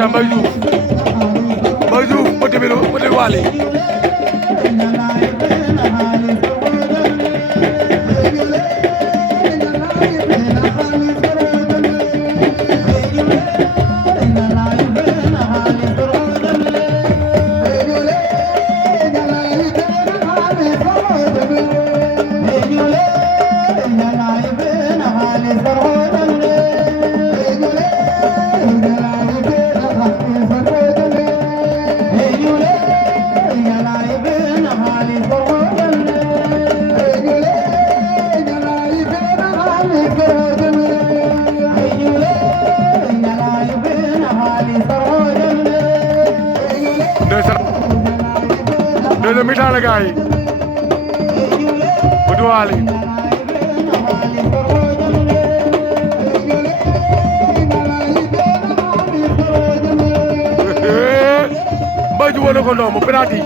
ndeysaan Mbaye Diouf ba demee Waly deuxième mi-temps la gars yi Petit Waly Mbaye Diouf wane ko ndombo penalty